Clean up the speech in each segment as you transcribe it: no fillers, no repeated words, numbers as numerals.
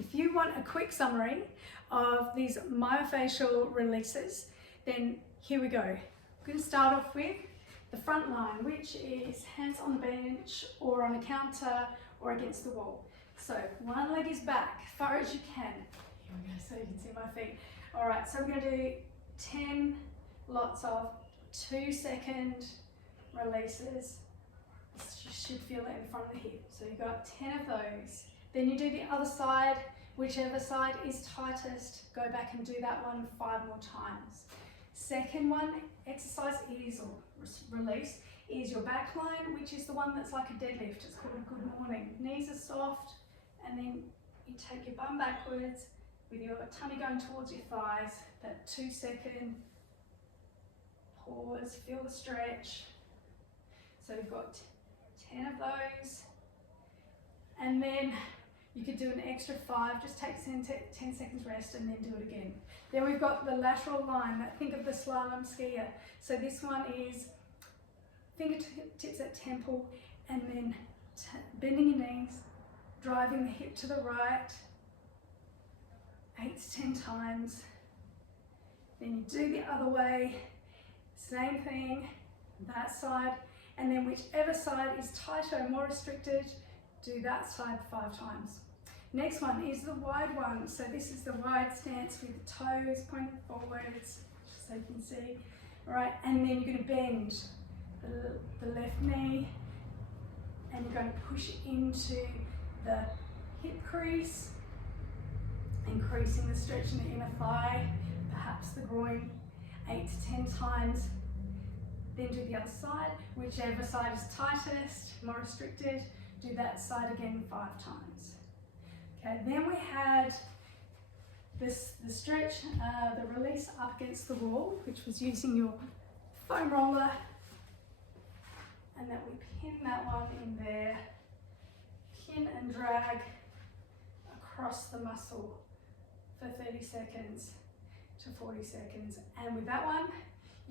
If you want a quick summary of these myofascial releases, then here we go. We're going to start off with the front line, which is hands on the bench or on a counter or against the wall. So one leg is back, far as you can. Here we go, so you can see my feet. All right, so we're going to do 10 lots of 2-second releases. You should feel it in front of the hip. So you've got 10 of those. Then you do the other side, whichever side is tightest, go back and do that one 5 more times. Second one, exercise is, or release, is your back line, which is the one that's like a deadlift. It's called a good morning. Knees are soft, and then you take your bum backwards with your tummy going towards your thighs. That 2-second pause, feel the stretch. So you've got 10 of those, and then you could do an extra 5, just take 10 seconds rest and then do it again. Then we've got the lateral line, think of the slalom skier. So this one is fingertips at temple, and then bending your knees, driving the hip to the right, 8 to 10 times. Then you do the other way, same thing, that side, and then whichever side is tighter and more restricted, do that side 5 times. Next one is the wide one. So this is the wide stance with the toes pointing forwards, so you can see. All right, and then you're going to bend the left knee, and you're going to push into the hip crease, increasing the stretch in the inner thigh, perhaps the groin, 8 to 10 times. Then do the other side, whichever side is tightest, more restricted, do that side again 5 times. Okay, then we had the stretch, the release up against the wall, which was using your foam roller, and that we pin that one in there, pin and drag across the muscle for 30 seconds to 40 seconds. And with that one,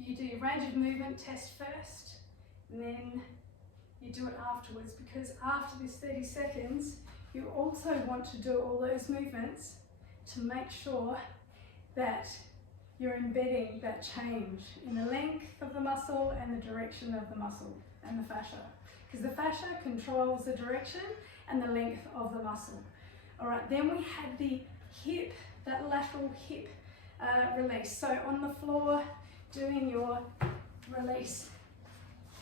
you do your range of movement test first, and then you do it afterwards, because after this 30 seconds, you also want to do all those movements to make sure that you're embedding that change in the length of the muscle and the direction of the muscle and the fascia, because the fascia controls the direction and the length of the muscle. All right, then we had the hip, that lateral hip release. So on the floor, doing your release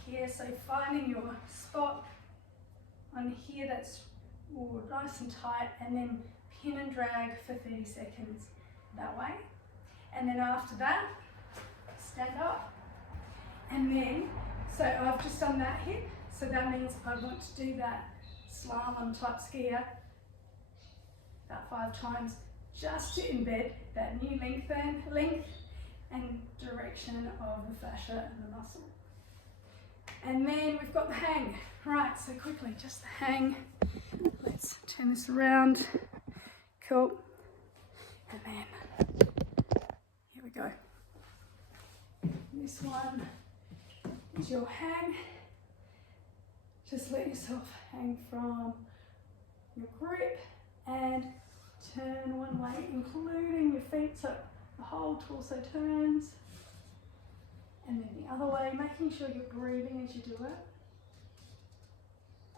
here, so finding your spot on here that's nice and tight, and then pin and drag for 30 seconds that way. And then after that, stand up, and then, so I've just done that hip, so that means I want to do that slalom type skier about 5 times, just to embed that new length and direction of the fascia and the muscle. And then we've got the hang. Right, so quickly, just the hang. Let's turn this around. Cool. And then, here we go. This one is your hang. Just let yourself hang from your grip and turn one way, including your feet, so the whole torso turns. And then the other way, making sure you're breathing as you do it.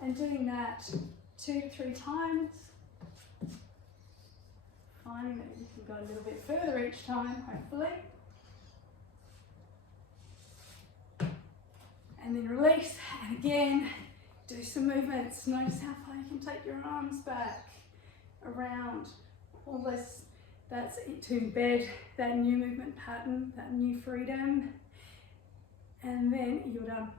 And doing that 2 to 3 times. Finding that you can go a little bit further each time, hopefully. And then release, and again, do some movements. Notice how far you can take your arms back, around, all this. That's it, to embed that new movement pattern, that new freedom. And then you're done.